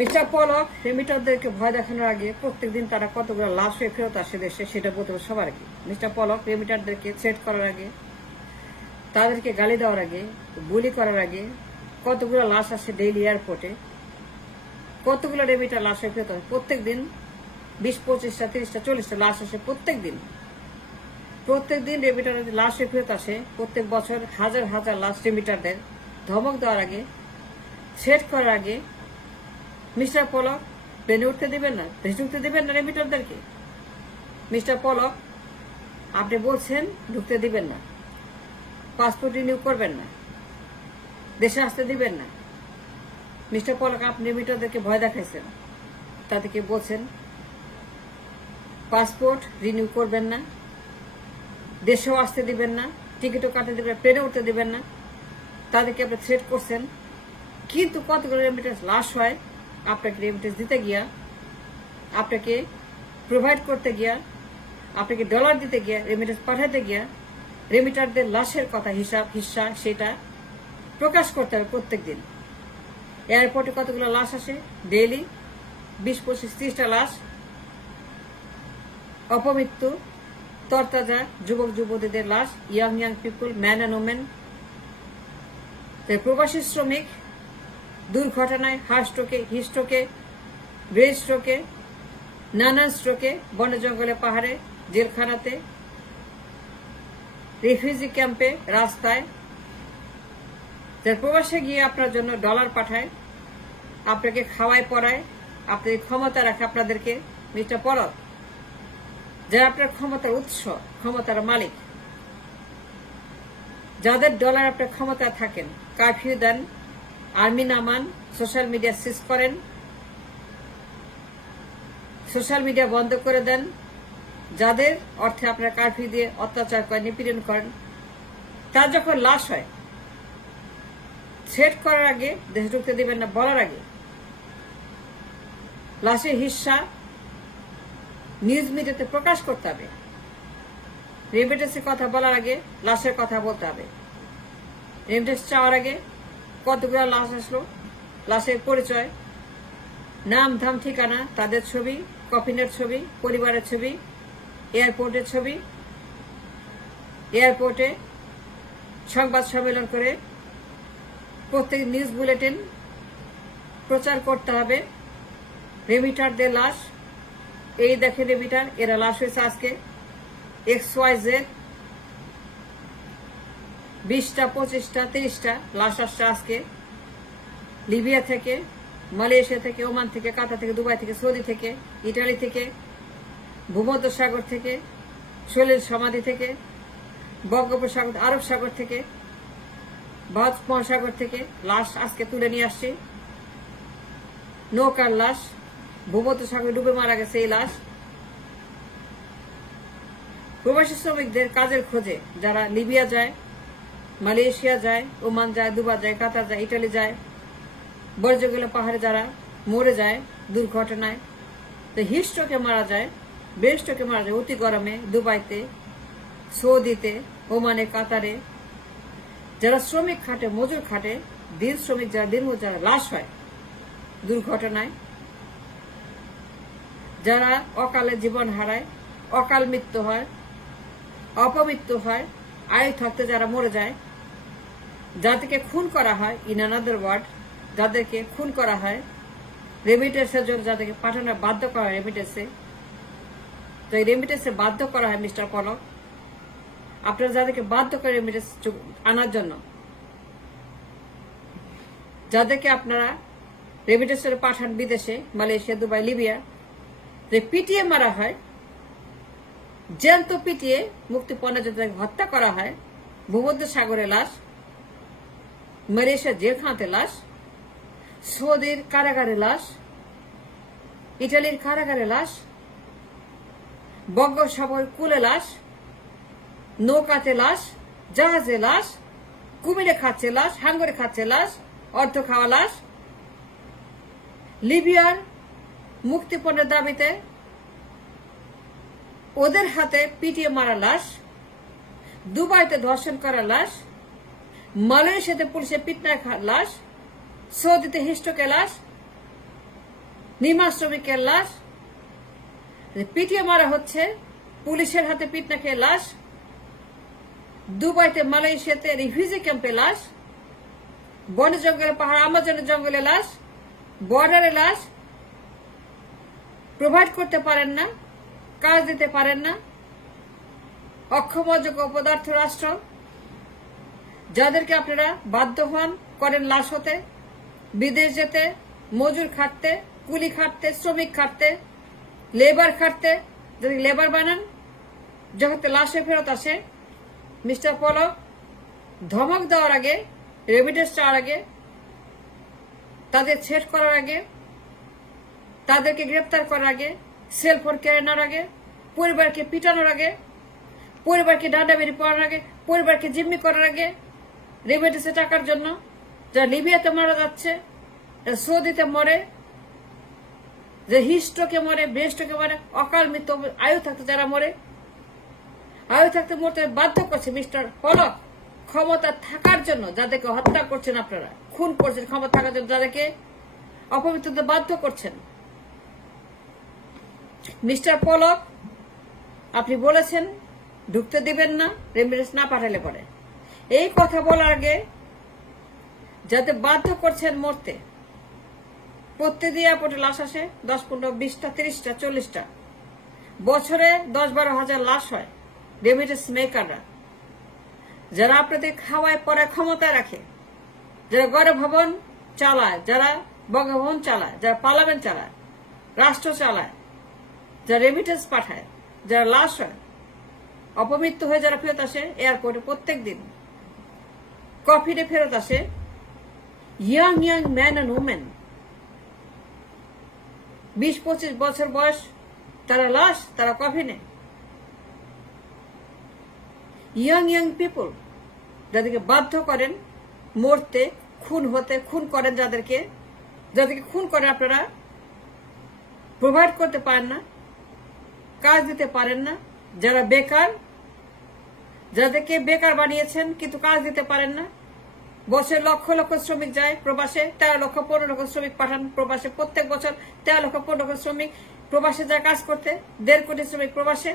Mister পলক রেমিটারদেরকে ভয় দেখানোর আগে প্রত্যেকদিন তারা কতগুলো লাশ হয়ে ফেরত আসে দেশে সেটা বলতে হবে সবার আগে। মিস্টার পলক রেমিটারদেরকে থ্রেট করার আগে, তাদেরকে গালি দেওয়ার আগে, গুলি করার আগে কতগুলো লাশ আসে ডেইলি এয়ারপোর্টে, কতগুলো রেমিটার লাশ হয়ে ফেরত আসে প্রত্যেক দিন। 20, 25টা, 30টা, 40টা লাশ আসে প্রত্যেক দিন রেমিটার লাশ হয়ে ফেরত আসে। প্রত্যেক বছর হাজার হাজার লাশ রেমিটারদের ধমক দেওয়ার আগে, থ্রেট করার আগে মিস্টার পলক প্লেনে উঠতে দিবেন না, দেশে ঢুকতে দিবেন না রেমিটারদেরকে। মিস্টার পলক আপনি বলছেন ঢুকতে দিবেন না, পাসপোর্ট রিনিউ করবেন না, দেশে আসতে দিবেন না। মিস্টার পলক আপনি রেমিটারদেরকে ভয় দেখাইছেন, তাদেরকে বলছেন পাসপোর্ট রিনিউ করবেন না, দেশেও আসতে দিবেন না, টিকিটও কাটতে দিবেন, প্লেনে উঠতে দিবেন না, তাদেরকে আপনি থ্রেট করছেন। কিন্তু কতগুলো রেমিটেন্স লাশ হয় আপনাকে রেমিটেন্স দিতে গিয়া, আপনাকে প্রোভাইড করতে গিয়া, আপনাকে ডলার দিতে গিয়া, রেমিটেন্স পাঠাতে গিয়া রেমিটারদের লাশের কথা হিস্সা সেটা প্রকাশ করতে হবে প্রত্যেক দিন। এয়ারপোর্টে কতগুলো লাশ আসে ডেইলি, 20, 25, 30টা লাশ, অপমৃত্যু, তরতাজা যুবক যুবতীদের লাশ, young people, man and women. প্রবাসী শ্রমিক দুর্ঘটনায়, হার্ট স্ট্রোকে, হিট স্ট্রোকে, ব্রেন স্ট্রোকে, নানান স্ট্রোকে, বনে জঙ্গলে, পাহাড়ে, জেলখানাতে, রিফিউজি ক্যাম্পে, রাস্তায়, যার প্রবাসে গিয়ে আপনার জন্য ডলার পাঠায়, আপনাকে খাওয়ায় পড়ায়, আপনাদের ক্ষমতা রাখে আপনাদেরকে মিস্টার পলক, যারা আপনার ক্ষমতার উৎস, ক্ষমতার মালিক, যাদের ডলার আপনার ক্ষমতা থাকেন, কারফিউ দেন, আর্মি নামান, সোশ্যাল মিডিয়া সিজ করেন, সোশ্যাল মিডিয়া বন্ধ করে দেন, যাদের অর্থে আপনারা কারফিউ দিয়ে অত্যাচার করেন, নিপীড়ন করেন, তার যখন লাশ হয় থ্রেট করার আগে, দেশে ঢুকতে দিবেন না বলার আগে, লাশের হিস্সা নিউজ মিডিয়াতে প্রকাশ করতে হবে। রেমিটেন্সের কথা বলার আগে লাশের কথা বলতে হবে। রেমিটেন্স চাওয়ার আগে কতগুলো লাশ আসলো, লাশের পরিচয়, নাম, ধাম, ঠিকানা, তাদের ছবি, কফিনের ছবি, পরিবারের ছবি, এয়ারপোর্টের ছবি, এয়ারপোর্টে সংবাদ সম্মেলন করে প্রত্যেক নিউজ বুলেটিন প্রচার করতে হবে। রেমিটারদের লাশ, এই দেখে রেমিটার, এরা লাশ হয়েছে আজকে XYZ, 20টা, 25টা, 30টা লাশ আসছে আজকে লিবিয়া থেকে, মালয়েশিয়া থেকে, ওমান থেকে, কাতার থেকে, দুবাই থেকে, সৌদি থেকে, ইটালি থেকে, ভূমধ্যসাগর থেকে, সলিল সমাধি থেকে, বঙ্গোপসাগর, আরব সাগর থেকে, ভারত মহাসাগর থেকে লাশ আজকে তুলে নিয়ে আসছে। নৌকার লাশ, ভূমধ্যসাগরে ডুবে মারা গেছে এই লাশ। প্রবাসী শ্রমিকদের কাজের খোঁজে যারা লিবিয়া যায়, মালয়েশিয়া যায়, ওমান যায়, দুবাই যায়, কাতার যায়, ইটালি যায়, বর্জগেলা পাহাড়ে যারা মরে যায় দুর্ঘটনায়, হিট স্ট্রোকে মারা যায়, ব্রেন স্ট্রোকে মারা যায় অতি গরমে, দুবাইতে, সৌদিতে, ওমানে, কাতারে, যারা শ্রমিক খাটে, মজুর খাটে, দিন শ্রমিক যারা, দিনমজুর যারা লাশ হয় দুর্ঘটনায়, যারা অকালে জীবন হারায়, অকাল মৃত্যু হয়, অপমৃত্যু হয়, আয়ু থাকতে যারা মরে যায়, যাদেরকে খুন করা হয়, ইন অ্যানাদার ওয়ার্ড, যাদেরকে খুন করা হয়, রেমিটেন্সের জন্য যাদেরকে পাঠানোর বাধ্য করা হয় রেমিটেন্সে, তো এই রেমিটেন্সে বাধ্য করা হয় মিস্টার পলক, আপনারা যাদেরকে বাধ্য করে রেমিটেন্স আনার জন্য, যাদেরকে আপনারা রেমিটেন্স পাঠান বিদেশে, মালয়েশিয়া, দুবাই, লিবিয়া, যে পিটিয়ে মারা হয়, জ্যান্ত পিটিয়ে মুক্তিপণ্য যাদেরকে হত্যা করা হয়, ভূমধ্যসাগরে লাশ, মালয়েশিয়া জেলখানাতে লাশ, সৌদির কারাগারে লাশ, ইটালির কারাগারে লাশ, বঙ্গোপসাগর কূলে লাশ, নৌকাতে লাশ, জাহাজে লাশ, কুমিরে খাচ্ছে লাশ, হাঙ্গরে খাচ্ছে লাশ, অর্ধ খাওয়া লাশ, লিবিয়ার মুক্তিপণের দাবিতে ওদের হাতে পিটিয়ে মারা লাশ, দুবাইতে ধর্ষণ করা লাশ, মালয়েশিয়াতে পুলিশে পিটনায় লাশ, সৌদিতে হিস্টোকে লাশ, নির্মাণ শ্রমিকের লাশ পিটিয়ে মারা হচ্ছে, পুলিশের হাতে পিট না খেয়ে লাশ, দুবাইতে মালয়েশিয়াতে রিফিউজি ক্যাম্পে লাশ, বন জঙ্গলে পাহাড় আমাজনের জঙ্গলে লাশ, বর্ডারে লাশ, প্রোভাইড করতে পারেন না, কাজ দিতে পারেন না, অক্ষম অযোগ্য অপদার্থ রাষ্ট্র, যাদেরকে আপনারা বাধ্য হন করেন লাশ হতে, বিদেশ যেতে, মজুর খাটতে, কুলি খাটতে, শ্রমিক খাটতে, লেবার খাটতে, যদি লেবার বানান, যখন লাশে ফেরত আসে। মিস্টার পলক ধমক দেওয়ার আগে, রেমিটেন্স চাওয়ার আগে, তাদের ছেদ করার আগে, তাদেরকে গ্রেপ্তার করার আগে, সেল ফোন কেড়ে নেওয়ার আগে, পরিবারকে পিটানোর আগে, পরিবারকে ডান্ডাবেরি পড়ার আগে, পরিবারকে জিম্মি করার আগে, রেমিটেন্সের টাকার জন্য যারা লিবিয়াতে মারা যাচ্ছে, সৌদিতে মরে, যে হিস্ট্রোকে মরে, ব্রেস্টকে মরে, অকাল মৃত্যু আয়ু থাকতে যারা মরে, আয়ু থাকতে মরতে বাধ্য করছে মিস্টার পলক ক্ষমতা থাকার জন্য, যাদেরকে হত্যা করছেন আপনারা, খুন করছেন ক্ষমতা থাকার জন্য, যাদেরকে অপমৃত্যুতে বাধ্য করছেন। মিস্টার পলক আপনি বলেছেন ঢুকতে দিবেন না রেমিটেন্স না পাঠালে পরে। এই কথা বলার আগে যাতে বাধ্য করছেন মরতে, প্রত্যেকদিন এয়ারপোর্টে লাশ আসে 10, 15, 20টা, 30টা, 40টা, বছরে 10-12 হাজার লাশ হয়। রেমিটেন্স মেকাররা যারা আপনাদের খাওয়ায় পরে ক্ষমতায় রাখে, যারা গণভবন চালায়, যারা বঙ্গভবন চালায়, যারা পার্লামেন্ট চালায়, রাষ্ট্র চালায়, যারা রেমিটেন্স পাঠায়, যারা লাশ হয়, অপমৃত্যু হয়ে যারা ফেরত আসে এয়ারপোর্টে প্রত্যেক দিন, কফিনে ফেরত আসে, ইয়াং ম্যান অ্যান্ড উমেন, 20-25 বছর বয়স, তারা লাশ, তারা কফিনে। ইয়াং পিপল যাদেরকে বাধ্য করেন মরতে, খুন হতে, খুন করেন, যাদেরকে খুন করেন আপনারা, প্রোভাইড করতে পারেন না, কাজ দিতে পারেন না, যারা বেকার, যাদেরকে বেকার বানিয়েছেন কিন্তু কাজ দিতে পারেন না। বছরে লক্ষ লক্ষ শ্রমিক যায় প্রবাসে, 13 লক্ষ 15 লক্ষ শ্রমিক পাঠান প্রবাসে, প্রত্যেক বছর 13 লক্ষ 15 লক্ষ শ্রমিক প্রবাসে যায় কাজ করতে, 1.5 কোটি শ্রমিক প্রবাসে,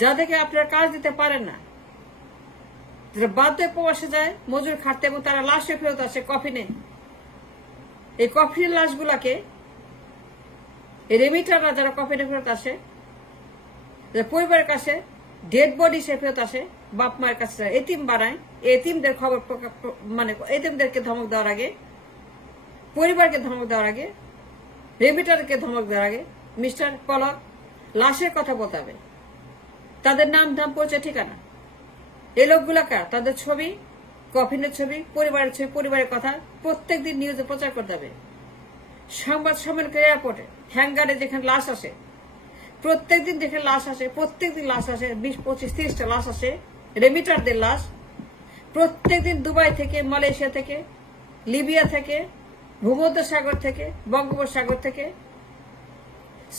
যাদেরকে আপনারা কাজ দিতে পারেন না, যারা বাধ্য প্রবাসে যায় মজুর খাটতে, এবং তারা লাশে ফেরত আসে কফিনে। এই কফিনের লাশগুলাকে রেমিটাররা যারা কফিনে ফেরত আসে, পরিবারের কাছে ডেড বডি সে ফেরত আসে, বাপ মায়ের কাছে এতিম বানায়, এতিমদের খবর মানে এতিমদেরকে ধমক দেওয়ার আগে, পরিবারকে ধমক দেওয়ার আগে, রেমিটারকে ধমক দেওয়ার আগে মিস্টার পলক লাশের কথা বলতে হবে, তাদের নাম ধাম পরিচয় ঠিকানা, এই লোকগুলা কার, তাদের ছবি, কফিনের ছবি, পরিবারের ছবি, পরিবারের কথা প্রত্যেকদিন নিউজে প্রচার করতে হবে। সংবাদ সম্মেলন এয়ারপোর্টে, হ্যাঙ্গারে যেখানে লাশ আসে, প্রত্যেকদিন যেখানে লাশ আসে, প্রত্যেকদিন লাশ আসে, 20, 25, 30টা লাশ আসে, রেমিটারদের লাশ প্রত্যেকদিন দুবাই থেকে, মালয়েশিয়া থেকে, লিবিয়া থেকে, ভূমধ্যসাগর থেকে, বঙ্গোপসাগর থেকে,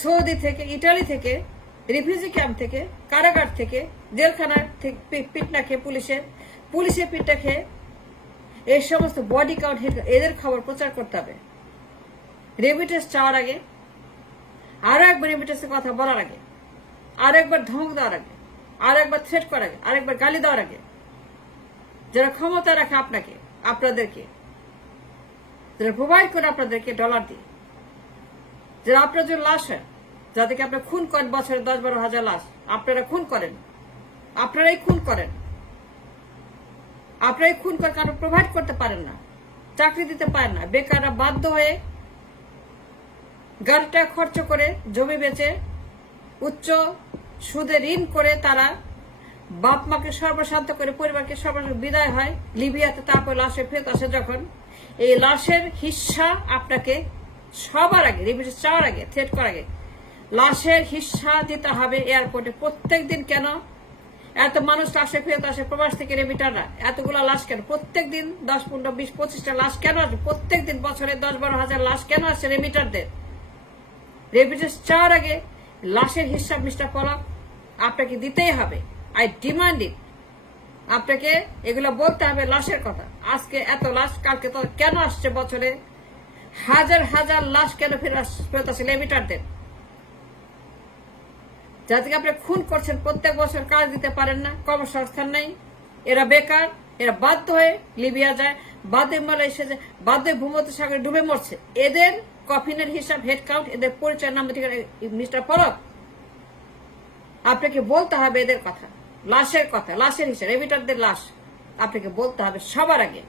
সৌদি থেকে, ইটালি থেকে, রিফিউজি ক্যাম্প থেকে, কারাগার থেকে, জেলখানার পিটনা খেয়ে, পুলিশের পিটনা খেয়ে, এই সমস্ত বডি কাউন্ট, এদের খবর প্রচার করতে হবে। রেমিটেন্স চাওয়ার আগে, আরো একবার রেমিটেন্সের কথা বলার আগে, আরো একবার ধমক দেওয়ার আগে, আরো একবার থ্রেট করার আগে, আরেকবার গালি দেওয়ার আগে, যারা ক্ষমতা রাখে আপনাকে, আপনাদেরকে, যারা প্রোভাইড করে আপনাদেরকে ডলার দিয়ে, যারা আপনার জন্য লাশ হয়, যাদেরকে আপনারা খুন করেন, বছরে 10-12 হাজার লাশ আপনারা খুন করেন, আপনারাই খুন করেন, কারণ প্রোভাইড করতে পারেন না, চাকরি দিতে পারেন না, বেকাররা বাধ্য হয়ে গাড়ি টাকা খরচ করে, জমি বেচে, উচ্চ সুদে ঋণ করে, তারা বাপ মাকে সর্বশান্ত করে, পরিবারকে সর্বশান্ত বিদায় হয় লিবিয়াতে, তারপর লাশে ফেরত আসে। যখন এই লাশের হিস্সা আপনাকে সবার আগে, রিমিটেন্স চাওয়ার আগে, থ্রেট করার আগে লাশের হিস্সা দিতে হবে এয়ারপোর্টে। প্রত্যেক দিন কেন এত মানুষ লাশে ফেরত আসে প্রবাস থেকে, রেমিটাররা এতগুলা লাশ কেন প্রত্যেক দিন, 10, 15, 20, 25টা লাশ কেন আসে প্রত্যেক দিন, বছরে 10-12 হাজার লাশ কেন আসে রেমিটারদের? রেমিটেন্স চাওয়ার আগে লাশের হিসাব মিস্টার পলক আপনাকে দিতেই হবে। আই ডিমান্ড ইট, আপনাকে এগুলো বলতে হবে লাশের কথা। আজকে এত লাশ, কালকে তো কেন আসছে বছরে হাজার হাজার লাশ কেন ফেরত আসে লেবিটারদের? যাদেরকে আপনি খুন করছেন, প্রত্যেক বছর কাজ দিতে পারেন না, কর্মসংস্থান নাই, এরা বেকার, এরা বাধ্য হয়ে লিবিয়া যায়, বাধ্য হয়ে মালয়েশিয়া যায়, বাধ্য হয়ে ভূমধ্যসাগরে ডুবে মরছে। এদের কফিনের হিসাব, হেড কাউন্ট, এদের পরিচয় নাম ঠিক মিস্টার পলক আপনাকে বলতে হবে এদের কথা, লাশের কথা, লাশের হিসাব, লেবিটারদের লাশ আপনাকে বলতে হবে সবার আগে।